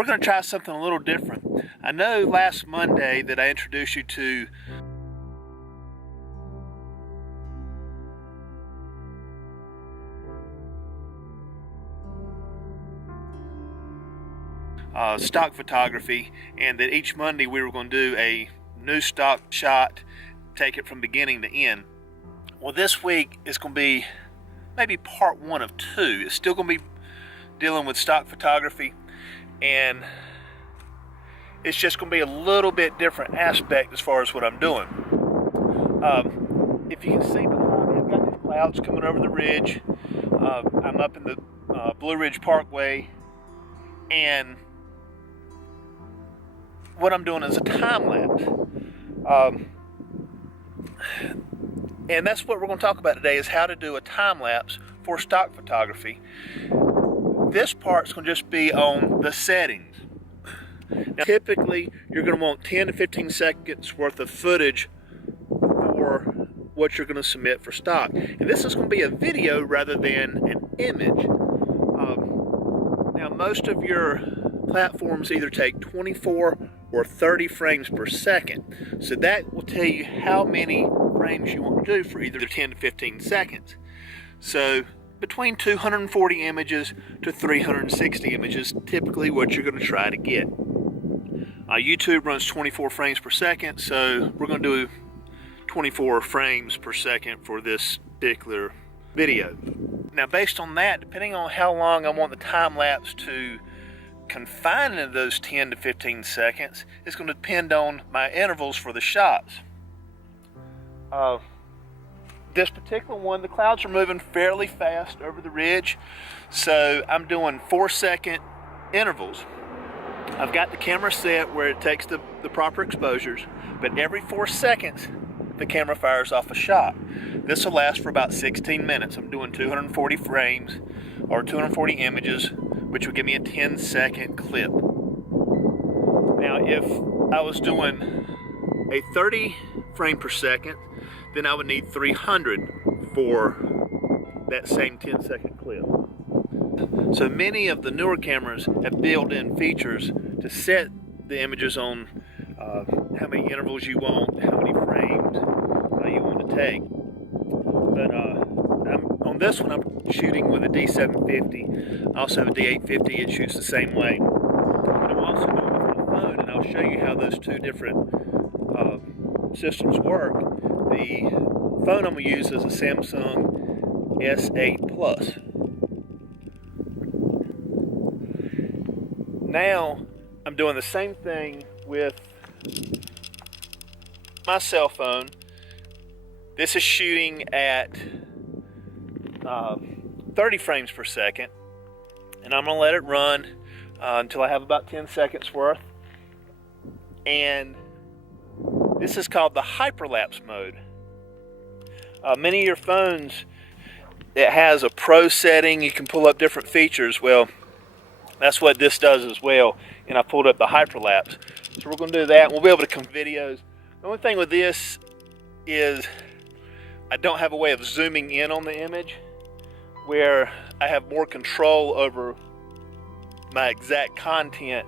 we're going to try something a little different. I know last Monday that I introduced you to stock photography, and that each Monday we were going to do a new stock shot, take it from beginning to end. Well, this week is going to be maybe part 1 of 2. It's still going to be dealing with stock photography, and it's just going to be a little bit different aspect as far as what I'm doing. If you can see behind me, I've got these clouds coming over the ridge. I'm up in the Blue Ridge Parkway, and what I'm doing is a time lapse. And that's what we're going to talk about today, is how to do a time lapse for stock photography. This part's going to just be on the settings. Now, typically, you're going to want 10 to 15 seconds worth of footage for what you're going to submit for stock. And this is going to be a video rather than an image. Now, most of your platforms either take 24 or 30 frames per second. So that will tell you how many frames you want to do for either 10 to 15 seconds. So between 240 images to 360 images, typically what you're going to try to get. YouTube runs 24 frames per second, so we're going to do 24 frames per second for this particular video. Now, based on that, depending on how long I want the time lapse to confine into those 10 to 15 seconds, it's going to depend on my intervals for the shots. This particular one, the clouds are moving fairly fast over the ridge, so I'm doing 4-second intervals. I've got the camera set where it takes the proper exposures, but every 4 seconds the camera fires off a shot. This will last for about 16 minutes. I'm doing 240 frames or 240 images, which will give me a 10-second clip. Now, if I was doing a 30 frame per second, then I would need 300 for that same 10-second clip. So many of the newer cameras have built-in features to set the images on how many intervals you want, how many frames you want to take. But on this one, I'm shooting with a D750. I also have a D850. It shoots the same way. But I'm also doing it with my phone, and I'll show you how those two different systems work. The phone I'm going to use is a Samsung S8 Plus. Now, I'm doing the same thing with my cell phone. This is shooting at 30 frames per second, and I'm going to let it run until I have about 10 seconds worth. And this is called the hyperlapse mode. Many of your phones, it has a pro setting. You can pull up different features. Well, that's what this does as well. And I pulled up the hyperlapse. So we're going to do that. We'll be able to come videos. The only thing with this is I don't have a way of zooming in on the image where I have more control over my exact content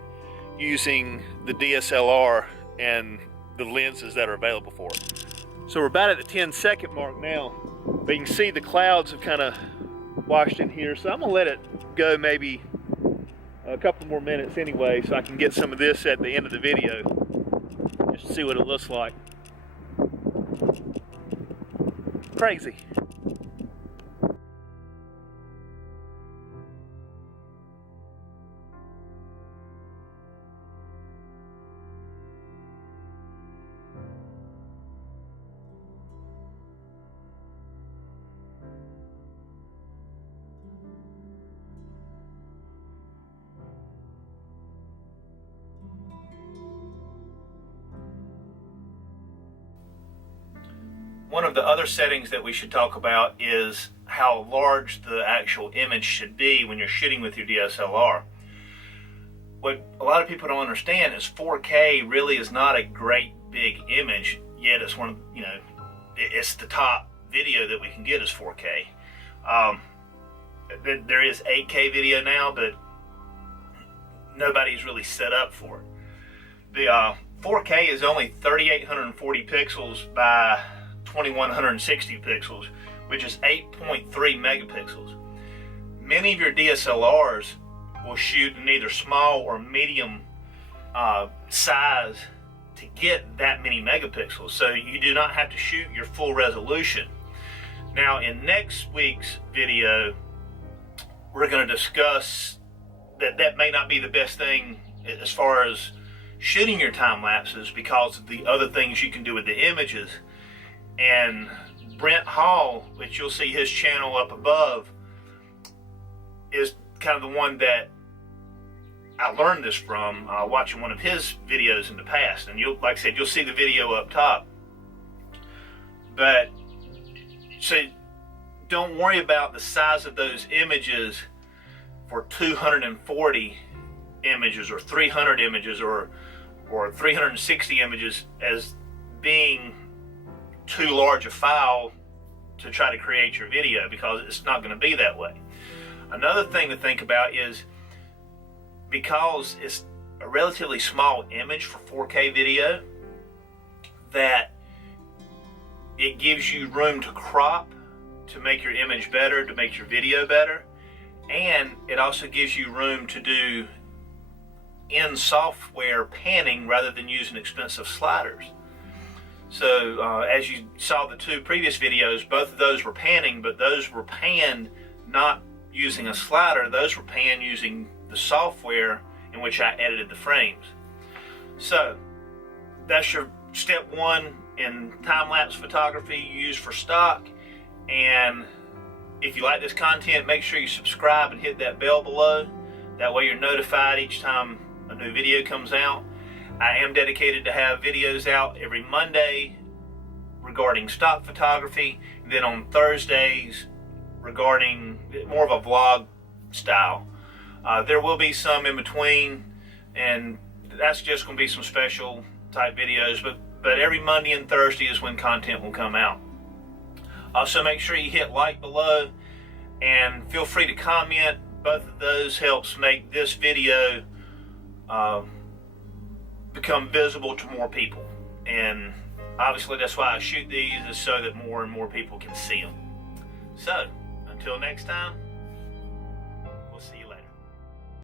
using the DSLR and the lenses that are available for it. So we're about at the 10-second mark now, but you can see the clouds have kind of washed in here. So I'm going to let it go maybe a couple more minutes anyway, so I can get some of this at the end of the video, just to see what it looks like. Crazy. One of the other settings that we should talk about is how large the actual image should be when you're shooting with your DSLR. What a lot of people don't understand is 4K really is not a great big image, yet it's one of, it's the top video that we can get is 4K. There is 8K video now, but nobody's really set up for it. The 4K is only 3,840 pixels by 2,160 pixels, which is 8.3 megapixels. Many of your DSLRs will shoot in either small or medium size to get that many megapixels, so you do not have to shoot your full resolution. Now, in next week's video, we're going to discuss that may not be the best thing as far as shooting your time lapses, because of the other things you can do with the images. And Brent Hall, which you'll see his channel up above, is kind of the one that I learned this from watching one of his videos in the past. And you'll, like I said, you'll see the video up top. But so don't worry about the size of those images for 240 images or 300 images or 360 images as being too large a file to try to create your video, because it's not going to be that way. Another thing to think about is, because it's a relatively small image for 4K video, that it gives you room to crop to make your image better, to make your video better, and it also gives you room to do in software panning rather than using expensive sliders. So as you saw the two previous videos, both of those were panning, but those were panned not using a slider. Those were panned using the software in which I edited the frames. So that's your step one in time-lapse photography you use for stock. And if you like this content, make sure you subscribe and hit that bell below. That way you're notified each time a new video comes out. I am dedicated to have videos out every Monday regarding stock photography, and then on Thursdays regarding more of a vlog style. There will be some in between, and that's just going to be some special type videos, but every Monday and Thursday is when content will come out. Also, make sure you hit like below and feel free to comment. Both of those helps make this video become visible to more people, and obviously that's why I shoot these, is so that more and more people can see them. So until next time,